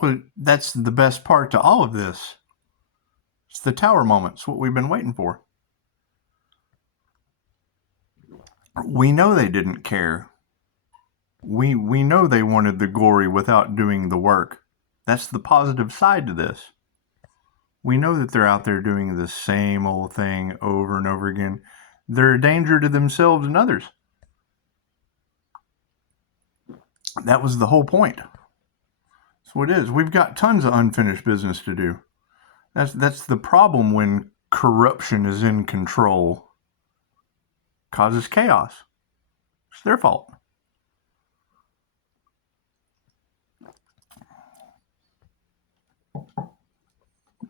Well, that's the best part to all of this. It's the tower moment. It's what we've been waiting for. We know they didn't care. We know they wanted the glory without doing the work. That's the positive side to this. We know that they're out there doing the same old thing over and over again. They're a danger to themselves and others. That was the whole point. So it is. We've got tons of unfinished business to do. That's the problem when corruption is in control. Causes chaos. It's their fault.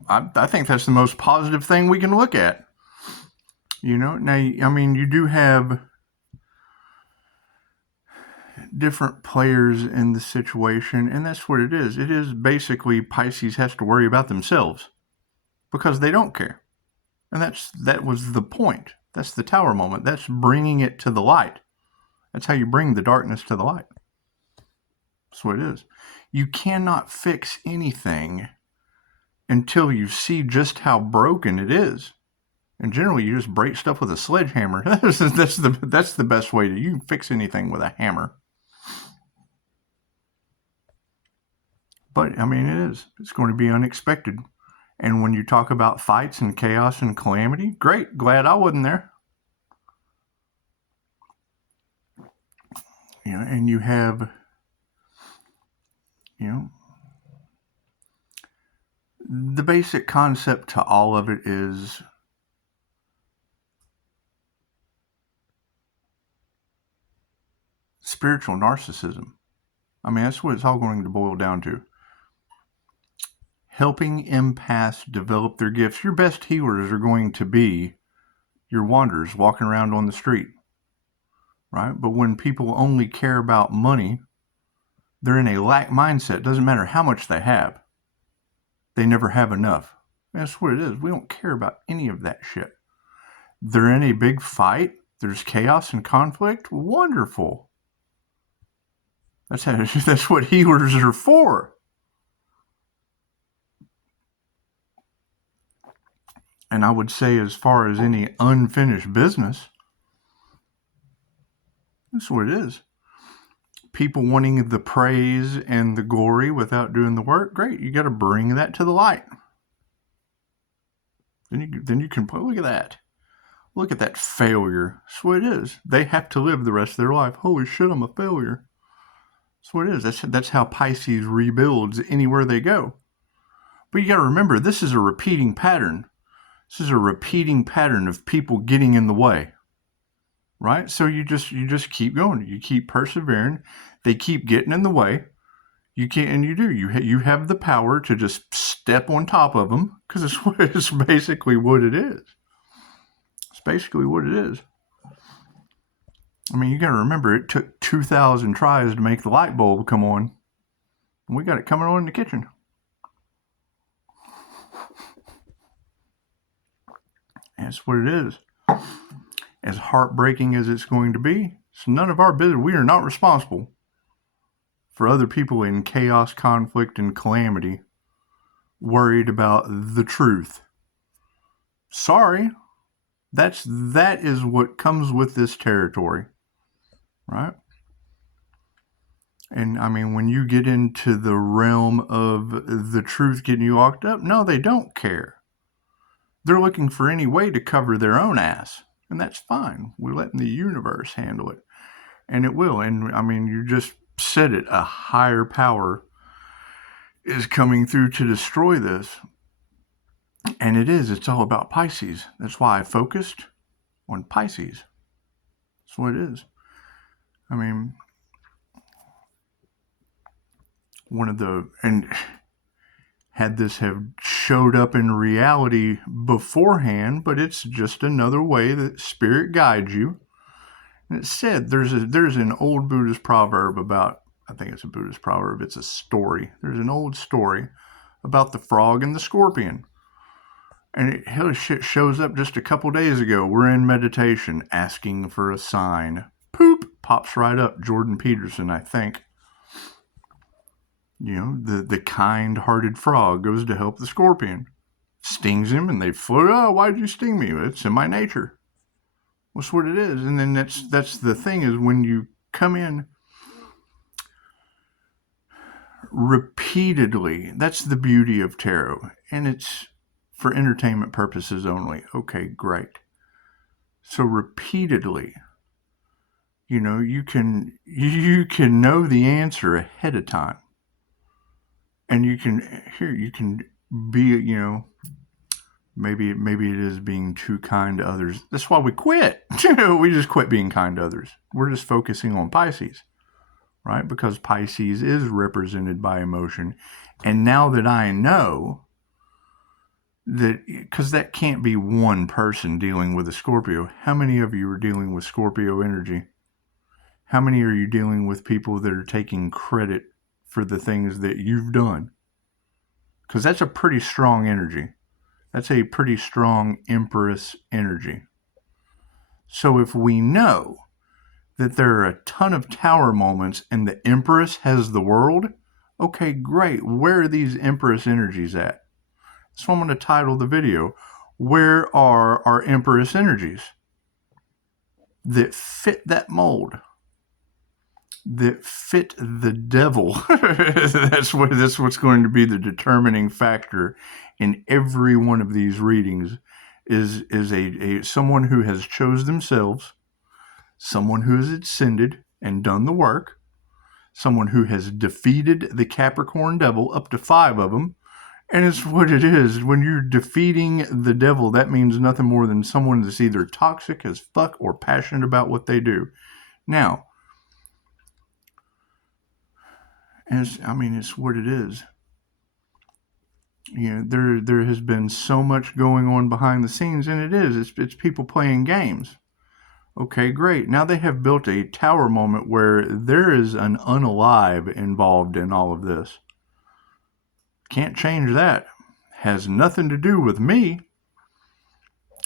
I think that's the most positive thing we can look at. Now, I mean, you do have different players in the situation, and that's what it is. It is basically Pisces has to worry about themselves because they don't care. And that was the point. That's the tower moment. That's bringing it to the light. That's how you bring the darkness to the light. That's what it is. You cannot fix anything until you see just how broken it is. And generally, you just break stuff with a sledgehammer. That's the best way to. You can fix anything with a hammer. But, I mean, it is. It's going to be unexpected. And when you talk about fights and chaos and calamity, great. Glad I wasn't there. And you have, the basic concept to all of it is spiritual narcissism. I mean, that's what it's all going to boil down to. Helping empaths develop their gifts. Your best healers are going to be your wanderers walking around on the street, right? But when people only care about money, they're in a lack mindset. Doesn't matter how much they have. They never have enough. That's what it is. We don't care about any of that shit. They're in a big fight. There's chaos and conflict. Wonderful. That's what healers are for. And I would say, as far as any unfinished business, that's what it is. People wanting the praise and the glory without doing the work, great. You got to bring that to the light. Then you can look at that. Look at that failure. That's what it is. They have to live the rest of their life. Holy shit, I'm a failure. That's what it is. That's how Pisces rebuilds anywhere they go. But you got to remember, this is a repeating pattern. This is a repeating pattern of people getting in the way, right? So you just keep going. You keep persevering. They keep getting in the way. You can't, and you do. You have the power to just step on top of them because it's basically what it is. It's basically what it is. I mean, you got to remember, it took 2,000 tries to make the light bulb come on, and we got it coming on in the kitchen. That's what it is. As heartbreaking as it's going to be, it's none of our business. We are not responsible for other people in chaos, conflict, and calamity worried about the truth. Sorry. That is what comes with this territory, right? And I mean, when you get into the realm of the truth getting you locked up, no, they don't care. They're looking for any way to cover their own ass, and that's fine. We're letting the universe handle it, and it will. And I mean, you just said it, a higher power is coming through to destroy this. And it's all about Pisces. That's why I focused on Pisces. That's what it is. I mean, had this have showed up in reality beforehand, but it's just another way that spirit guides you. And it said, there's an old Buddhist proverb about, I think it's a Buddhist proverb, it's a story. There's an old story about the frog and the scorpion. And it shows up just a couple days ago. We're in meditation, asking for a sign. Poop! Pops right up. Jordan Peterson, I think. The kind-hearted frog goes to help the scorpion. Stings him, and they float. Oh, why'd you sting me? It's in my nature. That's what it is. And then that's the thing, is when you come in repeatedly, that's the beauty of tarot. And it's for entertainment purposes only. Okay, great. So repeatedly, you can know the answer ahead of time. And you can be, maybe it is being too kind to others. That's why we quit. We just quit being kind to others. We're just focusing on Pisces, right? Because Pisces is represented by emotion. And now that I know that, because that can't be one person dealing with a Scorpio. How many of you are dealing with Scorpio energy? How many are you dealing with people that are taking credit for the things that you've done? Because that's a pretty strong energy. That's a pretty strong Empress energy. So if we know that there are a ton of Tower moments and the Empress has the world, okay, great. Where are these Empress energies at? So I'm going to title the video, Where are our Empress energies that fit that mold? That fit the devil. That's what's going to be the determining factor in every one of these readings, is a someone who has chose themselves, someone who has ascended and done the work, someone who has defeated the Capricorn devil, up to 5 of them. And it's what it is. When you're defeating the devil, that means nothing more than someone that's either toxic as fuck or passionate about what they do. Now, it's what it is. There has been so much going on behind the scenes, and it's people playing games. Okay, great. Now they have built a Tower moment where there is an unalive involved in all of this. Can't change that. Has nothing to do with me.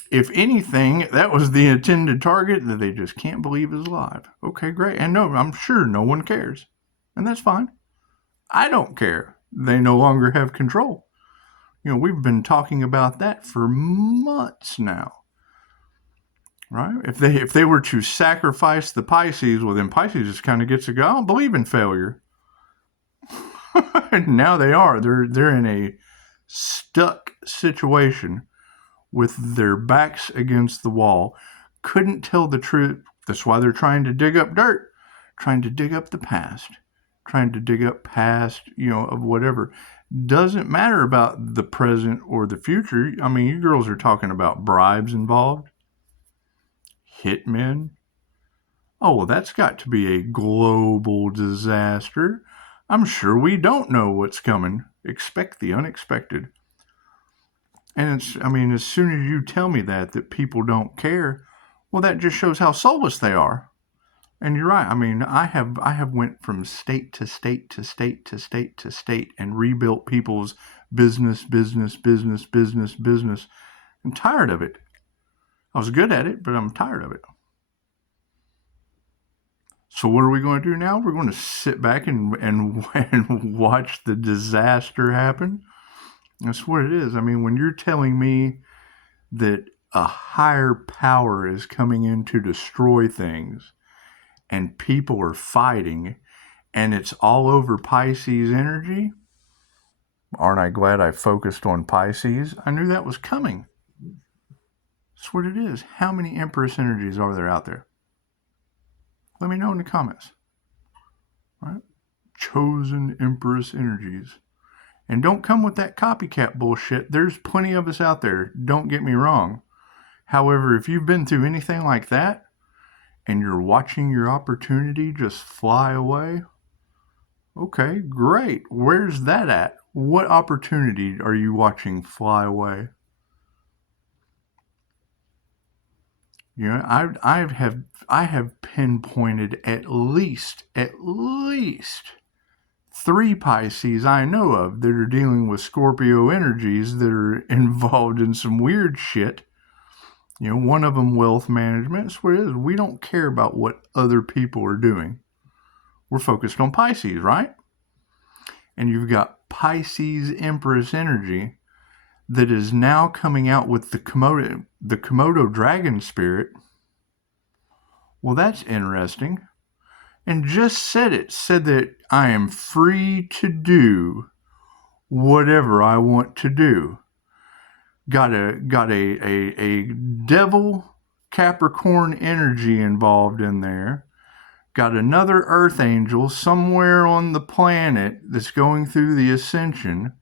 If anything, that was the intended target that they just can't believe is alive. Okay, great. And no, I'm sure no one cares. And that's fine. I don't care. They no longer have control. We've been talking about that for months now. Right? If they were to sacrifice the Pisces, well, then Pisces just kind of gets to go, I don't believe in failure. And now they are. They're in a stuck situation with their backs against the wall. Couldn't tell the truth. That's why they're trying to dig up dirt, trying to dig up the past, trying to dig up past, of whatever. Doesn't matter about the present or the future. You girls are talking about bribes involved. Hitmen. Oh, well, that's got to be a global disaster. I'm sure we don't know what's coming. Expect the unexpected. And as soon as you tell me that people don't care, well, that just shows how soulless they are. And you're right. I have went from state to state to state to state to state and rebuilt people's business. I'm tired of it. I was good at it, but I'm tired of it. So what are we going to do now? We're going to sit back and watch the disaster happen. That's what it is. When you're telling me that a higher power is coming in to destroy things and people are fighting and it's all over Pisces energy, aren't I glad I focused on Pisces? I knew that was coming. That's what it is. How many Empress energies are there out there? Let me know in the comments. Right? Chosen Empress energies. And don't come with that copycat bullshit. There's plenty of us out there. Don't get me wrong. However, if you've been through anything like that and you're watching your opportunity just fly away, okay, great. Where's that at? What opportunity are you watching fly away? I have pinpointed at least 3 Pisces I know of that are dealing with Scorpio energies that are involved in some weird shit. One of them wealth management. That's what it is. We don't care about what other people are doing. We're focused on Pisces, right? And you've got Pisces Empress energy that is now coming out with the Komodo dragon spirit. Well, that's interesting. And just said that I am free to do whatever I want to do. Got a devil Capricorn energy involved in there. Got another earth angel somewhere on the planet that's going through the ascension.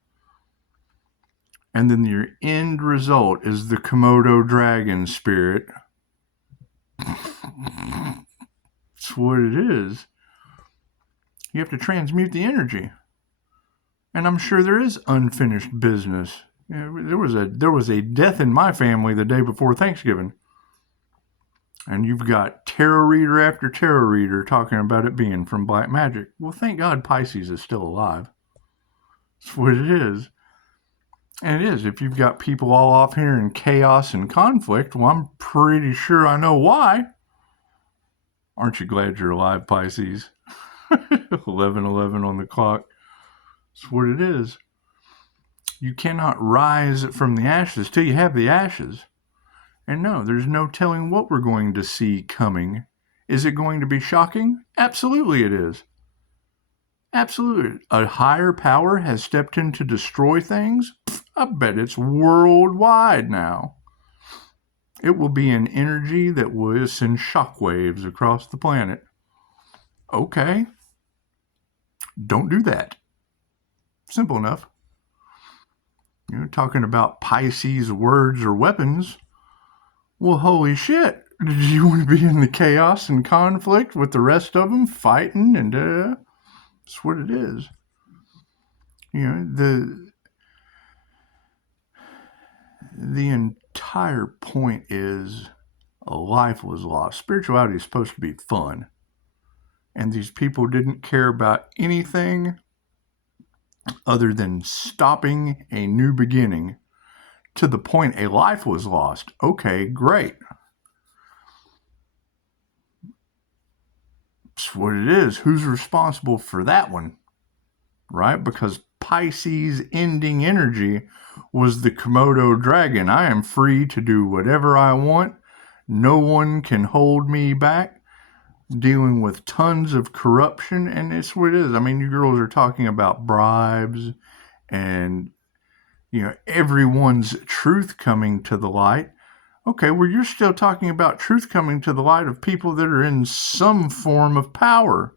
And then your end result is the Komodo dragon spirit. That's what it is. You have to transmute the energy. And I'm sure there is unfinished business. There was a death in my family the day before Thanksgiving. And you've got tarot reader after tarot reader talking about it being from black magic. Well, thank God Pisces is still alive. That's what it is. And it is. If you've got people all off here in chaos and conflict, well, I'm pretty sure I know why. Aren't you glad you're alive, Pisces? 11:11 on the clock. That's what it is. You cannot rise from the ashes till you have the ashes. And no, there's no telling what we're going to see coming. Is it going to be shocking? Absolutely it is. Absolutely. A higher power has stepped in to destroy things? I bet it's worldwide now. It will be an energy that will send shockwaves across the planet. Okay. Don't do that. Simple enough. You're talking about Pisces words or weapons. Well, holy shit. Did you want to be in the chaos and conflict with the rest of them fighting? And that's what it is. The entire point is a life was lost. Spirituality is supposed to be fun. And these people didn't care about anything other than stopping a new beginning to the point a life was lost. Okay, great. That's what it is. Who's responsible for that one? Right? Because Pisces ending energy was the Komodo dragon. I am free to do whatever I want. No one can hold me back. Dealing with tons of corruption, and it's what it is. I mean, you girls are talking about bribes and, everyone's truth coming to the light. Okay, well, you're still talking about truth coming to the light of people that are in some form of power.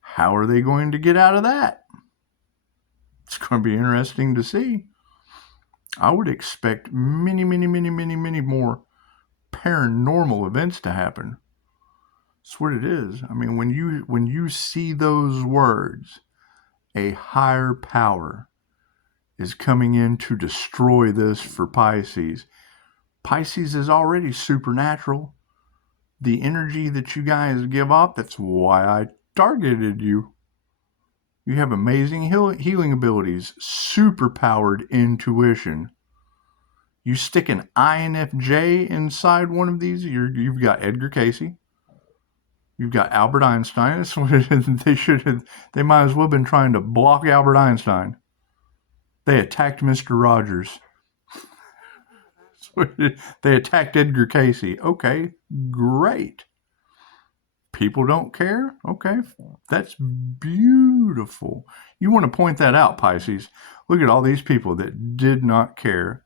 How are they going to get out of that? It's going to be interesting to see. I would expect many, many, many, many, many more paranormal events to happen. That's what it is. I mean, when you see those words, a higher power is coming in to destroy this for Pisces. Pisces is already supernatural. The energy that you guys give off, that's why I targeted you. You have amazing healing abilities, super-powered intuition. You stick an INFJ inside one of these, you've got Edgar Cayce. You've got Albert Einstein. That's what they might as well have been trying to block Albert Einstein. They attacked Mr. Rogers. They attacked Edgar Cayce. Okay, great. People don't care? Okay, that's beautiful. You want to point that out, Pisces. Look at all these people that did not care.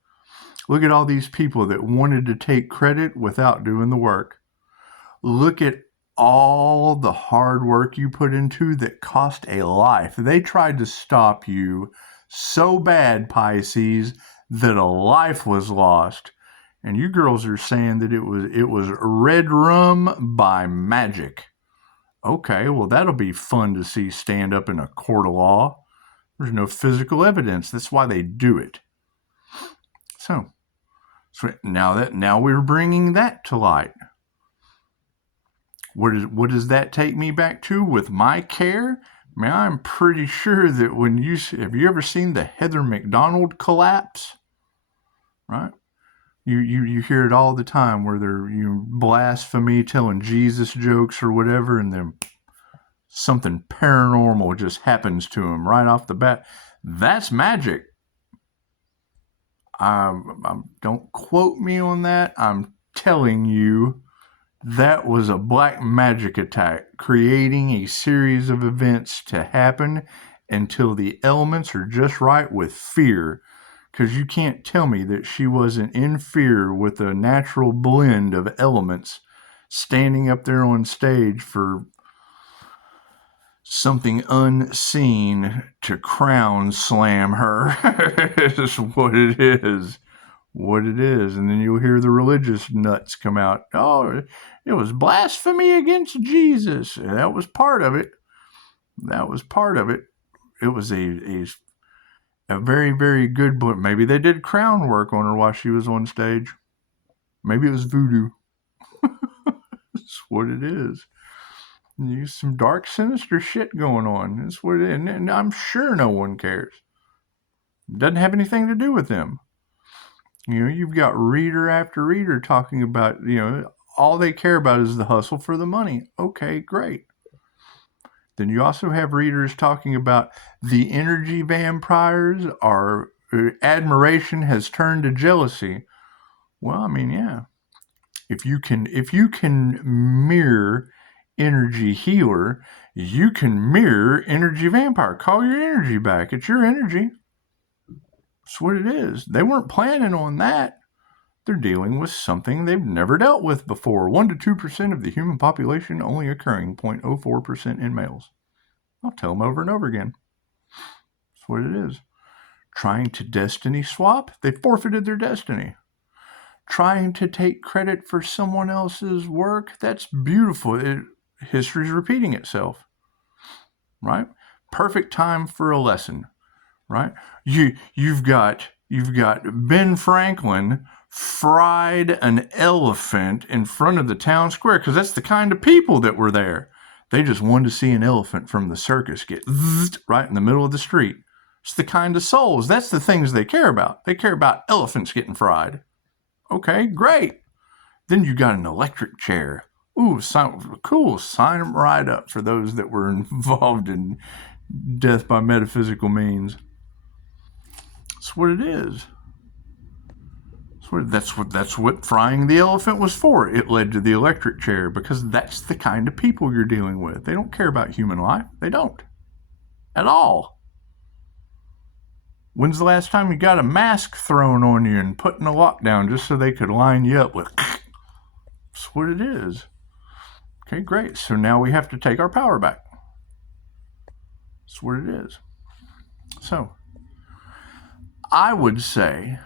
Look at all these people that wanted to take credit without doing the work. Look at all the hard work you put into that cost a life. They tried to stop you so bad, Pisces, that a life was lost. And you girls are saying that it was red rum by magic. Okay, well, that'll be fun to see stand up in a court of law. There's no physical evidence. That's why they do it. So now we're bringing that to light. What does that take me back to with my care? I mean, I'm pretty sure that have you ever seen the Heather McDonald collapse? Right? You hear it all the time where they're blasphemy, telling Jesus jokes or whatever, and then something paranormal just happens to him right off the bat. That's magic. Don't quote me on that. I'm telling you, that was a black magic attack, creating a series of events to happen until the elements are just right with fear. Because you can't tell me that she wasn't in fear with a natural blend of elements standing up there on stage for something unseen to crown slam her. Is what it is. What it is. And then you'll hear the religious nuts come out. Oh, it was blasphemy against Jesus. That was part of it. That was part of it. It was a very, very good book. Maybe they did crown work on her while she was on stage. Maybe it was voodoo. That's what it is. There's some dark, sinister shit going on. That's what it is. And I'm sure no one cares. It doesn't have anything to do with them. You know, you've got reader after reader talking about, you know, all they care about is the hustle for the money. Okay, great. Then you also have readers talking about the energy vampires are admiration has turned to jealousy. Well, I mean, yeah. If you can mirror energy healer, you can mirror energy vampire. Call your energy back. It's your energy. That's what it is. They weren't planning on that. They're dealing with something they've never dealt with before. 1% to 2% of the human population, only occurring 0.04% in males. I'll tell them over and over again. That's what it is. Trying to destiny swap, they forfeited their destiny. Trying to take credit for someone else's work, that's beautiful. History's repeating itself, right? Perfect time for a lesson, right? You've got Ben Franklin fried an elephant in front of the town square because that's the kind of people that were there. They just wanted to see an elephant from the circus get right in the middle of the street. It's the kind of souls. That's the things they care about. They care about elephants getting fried. Okay, great. Then you got an electric chair. Ooh, cool. Sign them right up for those that were involved in death by metaphysical means. That's what it is. That's what frying the elephant was for. It led to the electric chair because that's the kind of people you're dealing with. They don't care about human life. They don't. At all. When's the last time you got a mask thrown on you and put in a lockdown just so they could line you up with... That's what it is. Okay, great. So now we have to take our power back. That's what it is. So, I would say,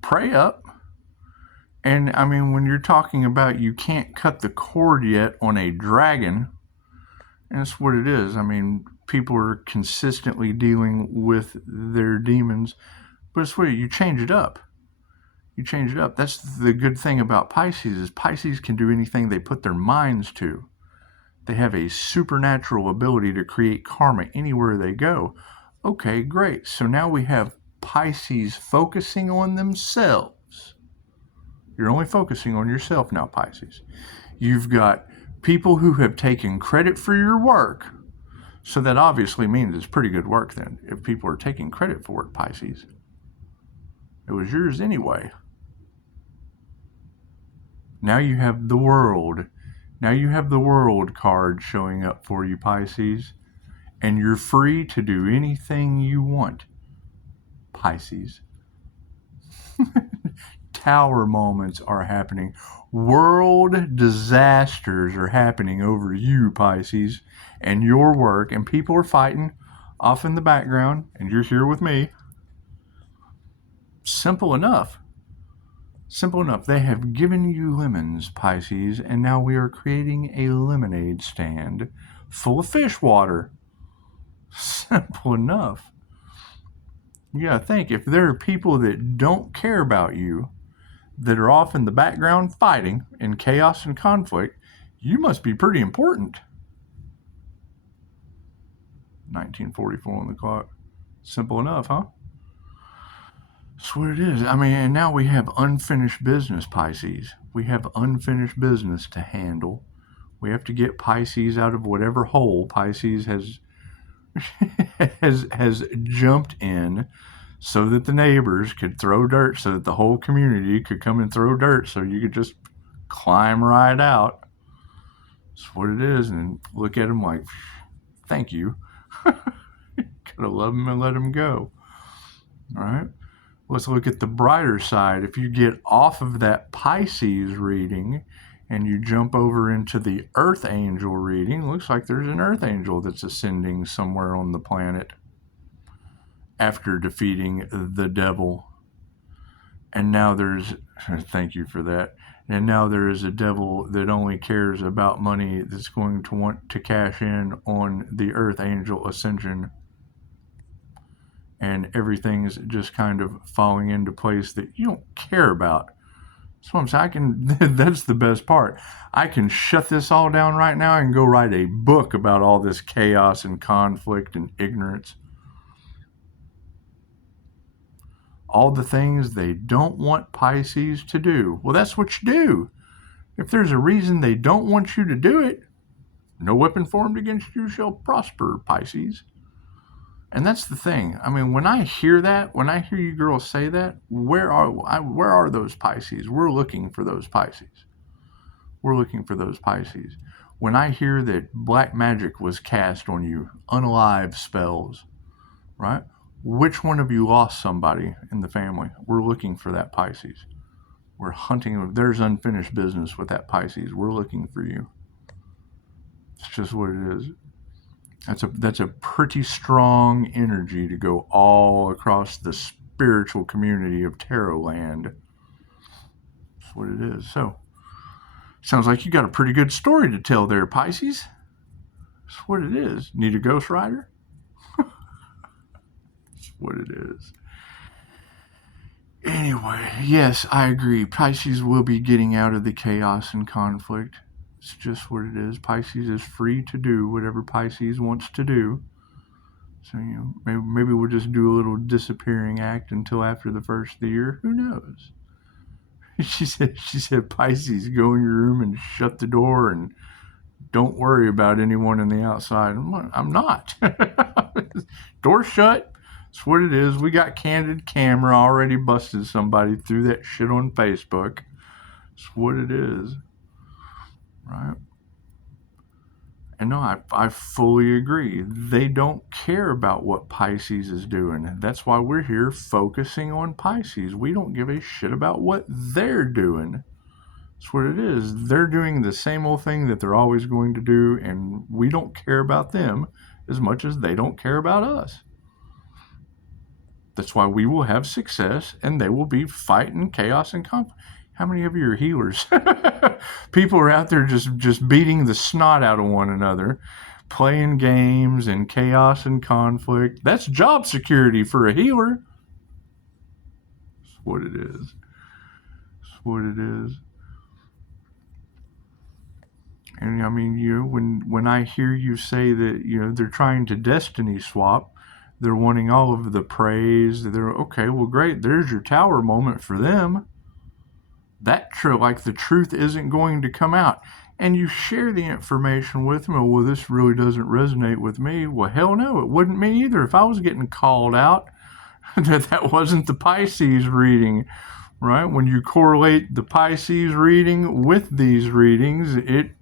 pray up. And I mean, when you're talking about you can't cut the cord yet on a dragon, that's what it is. I mean, people are consistently dealing with their demons, but it's what you change it up. You change it up. That's the good thing about Pisces is Pisces can do anything they put their minds to. They have a supernatural ability to create karma anywhere they go. Okay, great. So now we have Pisces focusing on themselves. You're only focusing on yourself now, Pisces. You've got people who have taken credit for your work. So that obviously means it's pretty good work then. If people are taking credit for it, Pisces. It was yours anyway. Now you have the world. Now you have the world card showing up for you, Pisces. And you're free to do anything you want, Pisces. Tower moments are happening. World disasters are happening over you, Pisces, and your work. And people are fighting off in the background, and you're here with me. Simple enough. Simple enough. They have given you lemons, Pisces, and now we are creating a lemonade stand full of fish water. Simple enough. You gotta think, if there are people that don't care about you, that are off in the background fighting in chaos and conflict, you must be pretty important. 1944 on the clock. Simple enough, huh? That's what it is. I mean, and now we have unfinished business, Pisces. We have unfinished business to handle. We have to get Pisces out of whatever hole Pisces has has jumped in, so that the neighbors could throw dirt, so that the whole community could come and throw dirt, so you could just climb right out. That's what it is. And look at them like, thank you. Gotta love them and let them go. All right. Let's look at the brighter side. If you get off of that Pisces reading and you jump over into the Earth Angel reading, looks like there's an Earth Angel that's ascending somewhere on the planet after defeating the devil. And now there's, thank you for that. And now there is a devil that only cares about money, that's going to want to cash in on the Earth Angel ascension. And everything's just kind of falling into place that you don't care about. So I'm saying, that's the best part. I can shut this all down right now and go write a book about all this chaos and conflict and ignorance. All the things they don't want Pisces to do. Well, that's what you do. If there's a reason they don't want you to do it, no weapon formed against you shall prosper, Pisces. And that's the thing. I mean, when I hear that, when I hear you girls say that, where are those Pisces? We're looking for those Pisces. We're looking for those Pisces. When I hear that black magic was cast on you, unalive spells, right? Which one of you lost somebody in the family? We're looking for that Pisces. We're hunting. There's unfinished business with that Pisces. We're looking for you. It's just what it is. That's a pretty strong energy to go all across the spiritual community of Tarot land. That's what it is. So, sounds like you got a pretty good story to tell there, Pisces. That's what it is. Need a ghostwriter? That's what it is. Anyway, yes, I agree. Pisces will be getting out of the chaos and conflict. It's just what it is. Pisces is free to do whatever Pisces wants to do. So, maybe we'll just do a little disappearing act until after the first of the year. Who knows? She said, Pisces, go in your room and shut the door and don't worry about anyone on the outside. I'm not. Door shut. That's what it is. We got candid camera already busted somebody through that shit on Facebook. That's what it is. Right? And no, I fully agree. They don't care about what Pisces is doing. That's why we're here focusing on Pisces. We don't give a shit about what they're doing. That's what it is. They're doing the same old thing that they're always going to do, and we don't care about them as much as they don't care about us. That's why we will have success, and they will be fighting chaos and conflict. How many of you are healers? People are out there just beating the snot out of one another, playing games and chaos and conflict. That's job security for a healer. That's what it is. That's what it is. And I mean, when I hear you say that, they're trying to destiny swap, they're wanting all of the praise. They're okay. Well, great. There's your tower moment for them. That like the truth isn't going to come out. And you share the information with them. Oh, well, this really doesn't resonate with me. Well, hell no, it wouldn't me either. If I was getting called out, that wasn't the Pisces reading, right? When you correlate the Pisces reading with these readings, it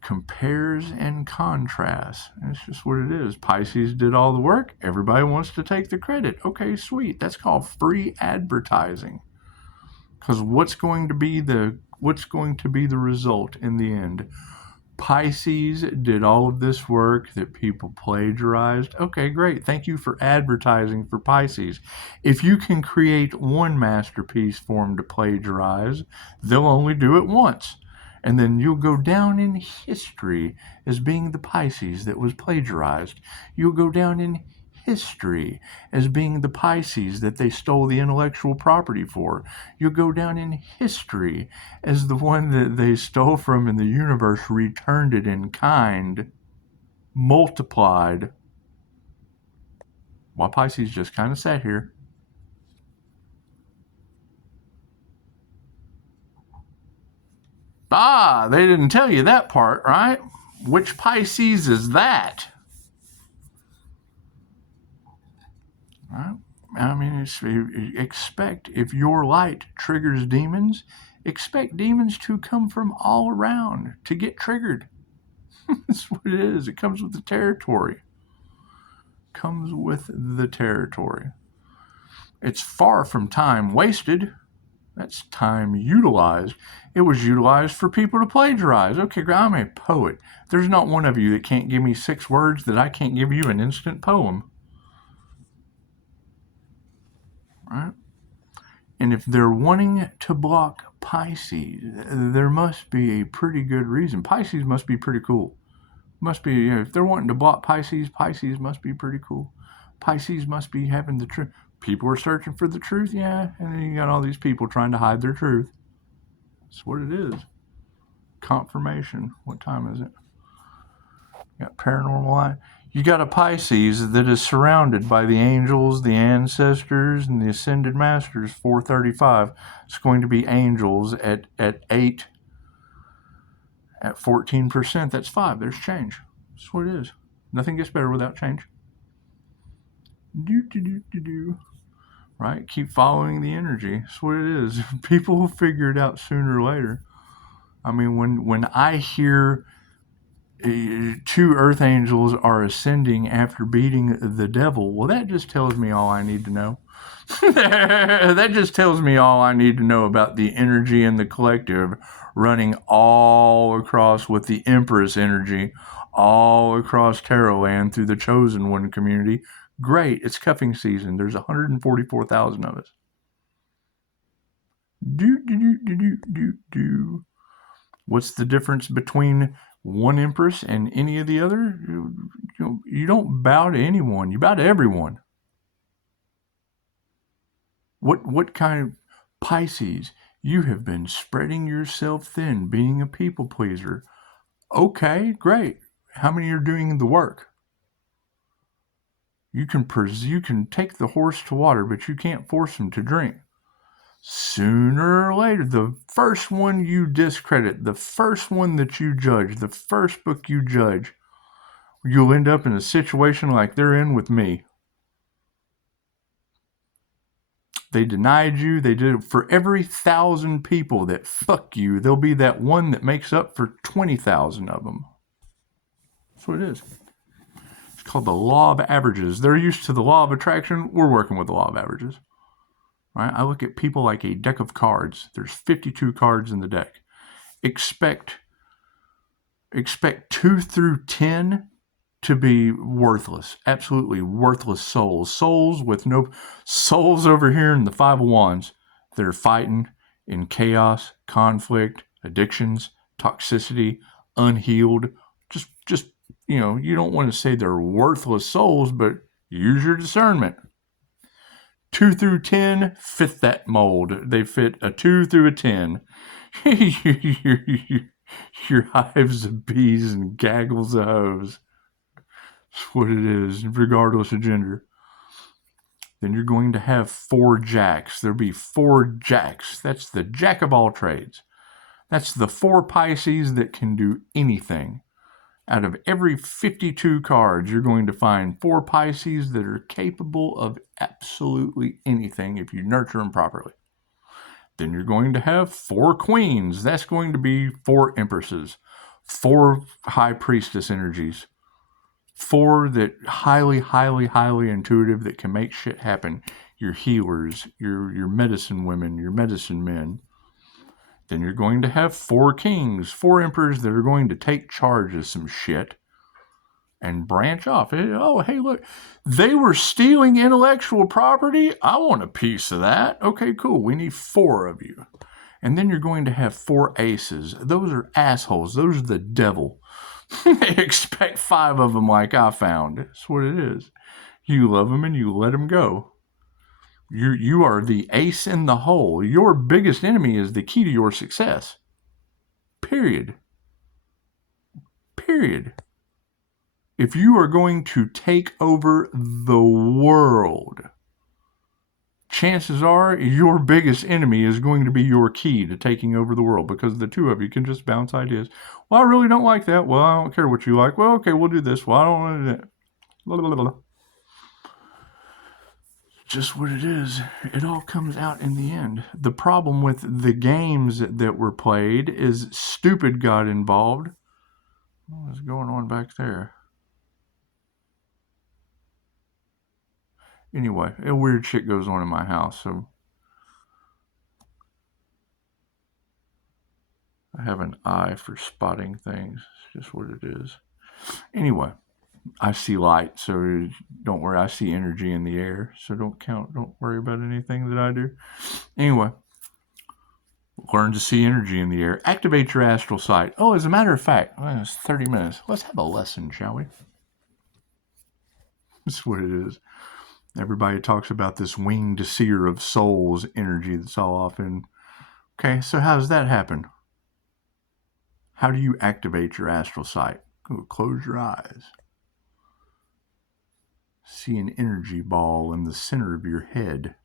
compares and contrasts. It's just what it is. Pisces did all the work. Everybody wants to take the credit. Okay, sweet. That's called free advertising. Because what's going to be the result in the end? Pisces did all of this work that people plagiarized. Okay, great. Thank you for advertising for Pisces. If you can create one masterpiece for them to plagiarize, they'll only do it once. And then you'll go down in history as being the Pisces that was plagiarized. You'll go down in history as being the Pisces that they stole the intellectual property for. You'll go down in history as the one that they stole from and the universe returned it in kind, multiplied, while Pisces just kind of sat here. Ah, they didn't tell you that part, right? Which Pisces is that? Right? I mean, expect if your light triggers demons, expect demons to come from all around to get triggered. That's what it is. It comes with the territory. Comes with the territory. It's far from time wasted. That's time utilized. It was utilized for people to plagiarize. Okay, I'm a poet. There's not one of you that can't give me 6 words that I can't give you an instant poem. Right? And if they're wanting to block Pisces, there must be a pretty good reason. Pisces must be pretty cool. Must be, if they're wanting to block Pisces, Pisces must be pretty cool. Pisces must be having the truth. People are searching for the truth, yeah, and then you got all these people trying to hide their truth. That's what it is. Confirmation. What time is it? You got paranormal. You got a Pisces that is surrounded by the angels, the ancestors, and the ascended masters. 435. It's going to be angels at 8. At 14%, that's 5. There's change. That's what it is. Nothing gets better without change. Right? Keep following the energy. That's what it is. People will figure it out sooner or later. I mean, when I hear 2 earth angels are ascending after beating the devil, well, that just tells me all I need to know. That just tells me all I need to know about the energy in the collective running all across with the Empress energy all across Tarot Land through the Chosen One community. Great, it's cuffing season. There's 144,000 of us. What's the difference between one Empress and any of the other? You don't bow to anyone. You bow to everyone. What kind of Pisces? You have been spreading yourself thin, being a people pleaser. Okay, great. How many are doing the work? You can take the horse to water, but you can't force him to drink. Sooner or later, the first one you discredit, the first one that you judge, the first book you judge, you'll end up in a situation like they're in with me. They denied you. They did it for every 1,000 people that fuck you. There'll be that one that makes up for 20,000 of them. That's what it is. It's called the law of averages. They're used to the law of attraction. We're working with the law of averages. Right? I look at people like a deck of cards. There's 52 cards in the deck. Expect 2 through 10 to be worthless, absolutely worthless souls. Souls over here in the 5 of Wands that are fighting in chaos, conflict, addictions, toxicity, unhealed. Just you don't want to say they're worthless souls, but use your discernment. 2 through 10 fit that mold. They fit a 2 through a 10. Your hives of bees and gaggles of hoes. That's what it is, regardless of gender. Then you're going to have 4 jacks. There'll be 4 jacks. That's the jack of all trades. That's the 4 Pisces that can do anything. Out of every 52 cards, you're going to find 4 Pisces that are capable of absolutely anything if you nurture them properly. Then you're going to have 4 queens. That's going to be 4 empresses, 4 high priestess energies, 4 that highly, highly, highly intuitive that can make shit happen. Your healers, your medicine women, your medicine men. Then you're going to have 4 kings, 4 emperors that are going to take charge of some shit and branch off. Oh, hey, look, they were stealing intellectual property. I want a piece of that. Okay, cool. We need 4 of you. And then you're going to have 4 aces. Those are assholes. Those are the devil. Expect 5 of them like I found. That's what it is. You love them and you let them go. You are the ace in the hole. Your biggest enemy is the key to your success. Period. If you are going to take over the world, chances are your biggest enemy is going to be your key to taking over the world, because the two of you can just bounce ideas. Well, I really don't like that. Well, I don't care what you like. Well, okay, we'll do this. Well, I don't want to do that. Blah, blah, blah, blah. Just what it is. It all comes out in the end. The problem with the games that were played is stupid got involved. What's going on back there? Anyway, weird shit goes on in my house, so I have an eye for spotting things. It's just what it is. Anyway, I see light, so don't worry. I see energy in the air, so don't worry about anything that I do. Anyway, learn to see energy in the air. Activate your astral sight. Oh, as a matter of fact, it's 30 minutes. Let's have a lesson, shall we? That's what it is. Everybody talks about this winged seer of souls energy that's all off in. Okay, so how does that happen? How do you activate your astral sight? Close your eyes. See an energy ball in the center of your head.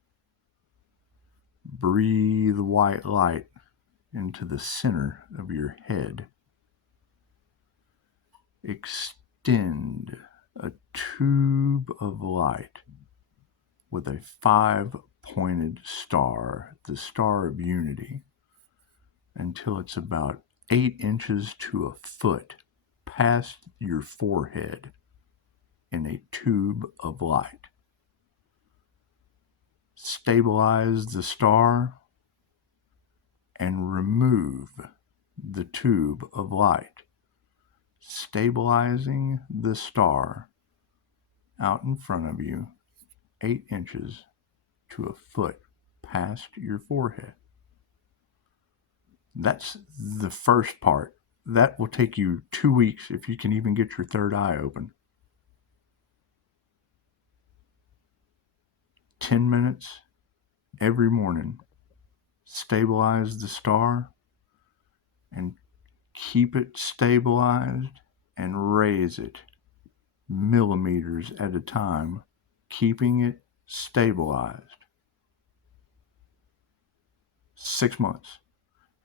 Breathe white light into the center of your head. Extend a tube of light with a 5-pointed star, the star of unity, until it's about 8 inches to a foot past your forehead in a tube of light. Stabilize the star and remove the tube of light, stabilizing the star out in front of you 8 inches to a foot past your forehead. That's the first part. That will take you 2 weeks if you can even get your third eye open. 10 minutes every morning. Stabilize the star and keep it stabilized and raise it millimeters at a time, keeping it stabilized. 6 months.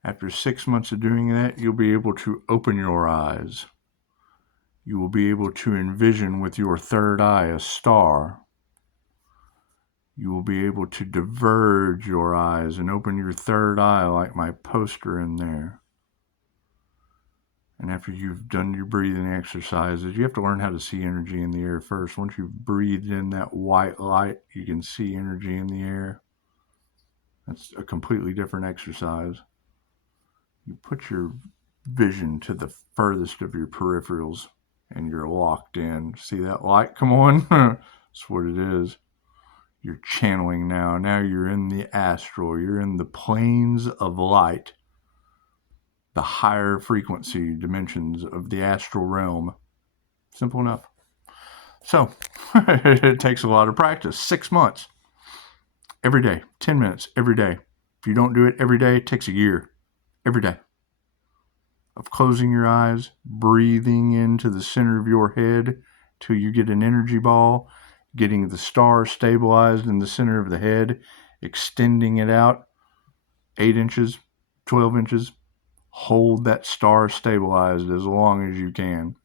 After 6 months of doing that, you'll be able to open your eyes. You will be able to envision with your third eye a star. You will be able to diverge your eyes and open your third eye like my poster in there. And after you've done your breathing exercises, you have to learn how to see energy in the air first. Once you've breathed in that white light, you can see energy in the air. That's a completely different exercise. You put your vision to the furthest of your peripherals and you're locked in. See that light come on? That's what it is. You're channeling now. Now you're in the astral. You're in the planes of light, the higher frequency dimensions of the astral realm. Simple enough. So it takes a lot of practice. 6 months. Every day. 10 minutes every day. If you don't do it every day, it takes a year. Every day. Of closing your eyes, breathing into the center of your head till you get an energy ball, getting the star stabilized in the center of the head, extending it out 8 inches, 12 inches. Hold that star stabilized as long as you can.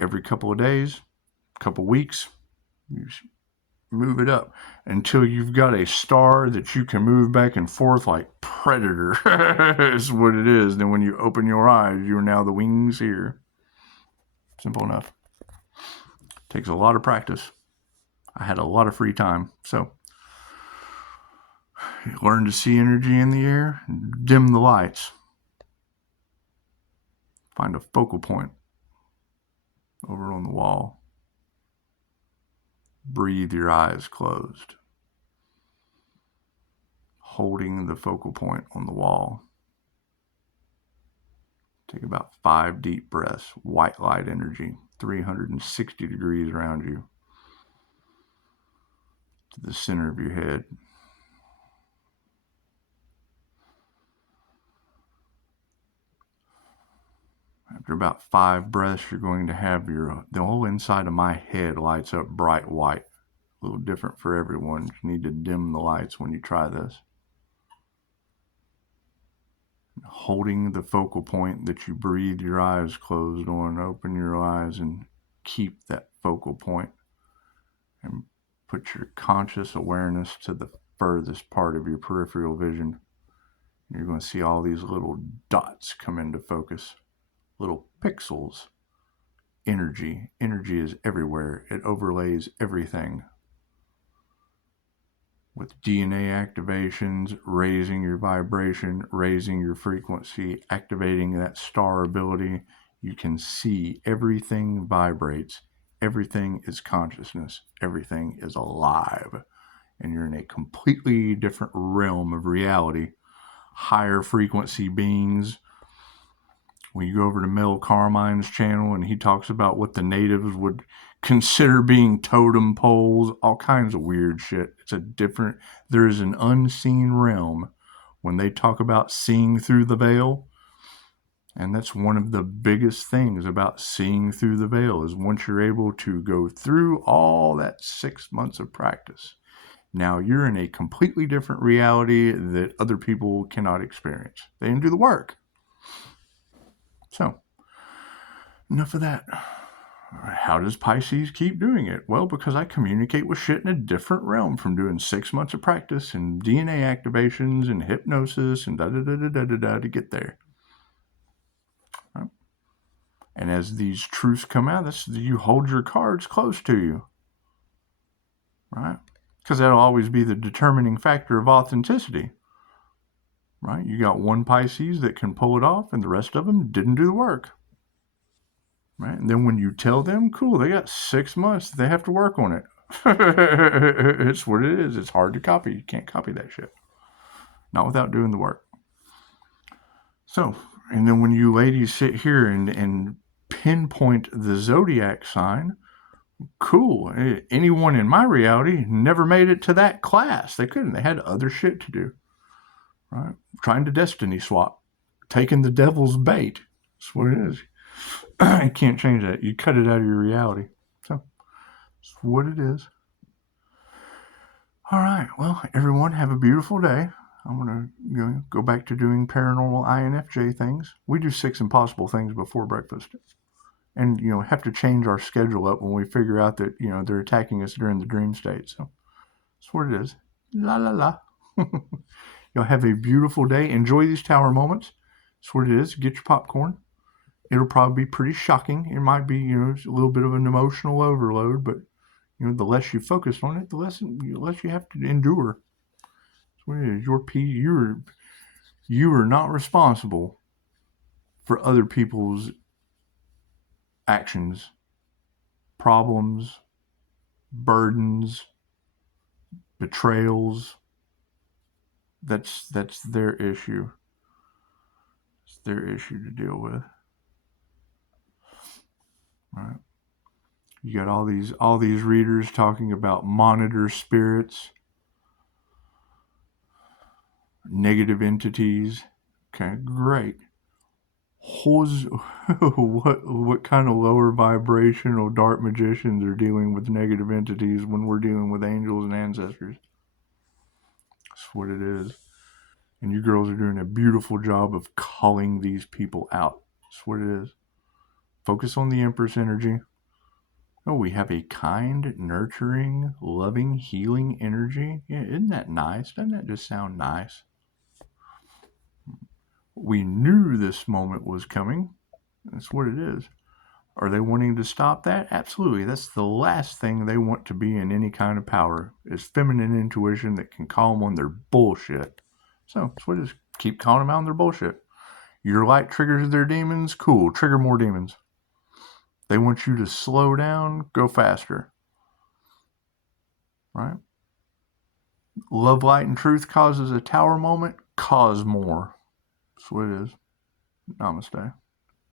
Every couple of days, couple weeks, you move it up until you've got a star that you can move back and forth like Predator. Is what it is. Then when you open your eyes, you're now the wings here. Simple enough. Takes a lot of practice. I had a lot of free time, so learn to see energy in the air, dim the lights, find a focal point over on the wall. Breathe your eyes closed, holding the focal point on the wall. Take about 5 deep breaths, white light energy, 360 degrees around you, to the center of your head. After about 5 breaths, you're going to have the whole inside of my head lights up bright white. A little different for everyone. You need to dim the lights when you try this. Holding the focal point that you breathe your eyes closed on, open your eyes and keep that focal point. And put your conscious awareness to the furthest part of your peripheral vision. You're going to see all these little dots come into focus, little pixels. Energy is everywhere. It overlays everything. With DNA activations, raising your vibration, raising your frequency, activating that star ability, you can see everything vibrates. Everything is consciousness. Everything is alive. And you're in a completely different realm of reality. Higher frequency beings. When you go over to Mel Carmine's channel and he talks about what the natives would consider being totem poles, all kinds of weird shit. There is an unseen realm when they talk about seeing through the veil. And that's one of the biggest things about seeing through the veil is once you're able to go through all that 6 months of practice, now you're in a completely different reality that other people cannot experience. They didn't do the work. So, enough of that. How does Pisces keep doing it? Well, because I communicate with shit in a different realm from doing 6 months of practice and DNA activations and hypnosis and da-da-da-da-da-da to get there. Right? And as these truths come out, you hold your cards close to you. Right? Because that'll always be the determining factor of authenticity. Right? You got one Pisces that can pull it off and the rest of them didn't do the work. Right? And then when you tell them, cool, they got 6 months, they have to work on it. It's what it is. It's hard to copy. You can't copy that shit. Not without doing the work. So, and then when you ladies sit here and pinpoint the zodiac sign, cool. Anyone in my reality never made it to that class. They couldn't. They had other shit to do. Right? Trying to destiny swap. Taking the devil's bait. That's what it is. You can't change that. You cut it out of your reality. So, it's what it is. All right. Well, everyone, have a beautiful day. I'm going to go back to doing paranormal INFJ things. We do 6 impossible things before breakfast. And, have to change our schedule up when we figure out that, they're attacking us during the dream state. So, that's what it is. La, la, la. Y'all have a beautiful day. Enjoy these tower moments. That's what it is. Get your popcorn. It'll probably be pretty shocking. It might be, a little bit of an emotional overload, but, the less you focus on it, the less you have to endure. That's what it is. You are not responsible for other people's actions, problems, burdens, betrayals. That's their issue. It's their issue to deal with. All right. You got all these readers talking about monitor spirits, negative entities. Okay, great. What kind of lower vibrational dark magicians are dealing with negative entities when we're dealing with angels and ancestors? That's what it is. And you girls are doing a beautiful job of calling these people out. That's what it is. Focus on the Empress energy. Oh, we have a kind, nurturing, loving, healing energy. Yeah, isn't that nice? Doesn't that just sound nice? We knew this moment was coming. That's what it is. Are they wanting to stop that? Absolutely. That's the last thing they want to be in any kind of power, is feminine intuition that can call them on their bullshit. So that's what it is. Keep calling them out on their bullshit. Your light triggers their demons. Cool. Trigger more demons. They want you to slow down. Go faster. Right? Love, light, and truth causes a tower moment. Cause more. That's what it is. Namaste.